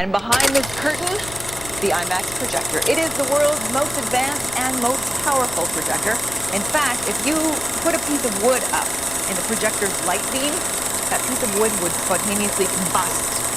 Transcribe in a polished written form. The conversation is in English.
And behind this curtain, the Imax projector. It is the world's most advanced and most powerful projector. In fact, if you put a piece of wood up in the projector's light beam, that piece of wood would spontaneously combust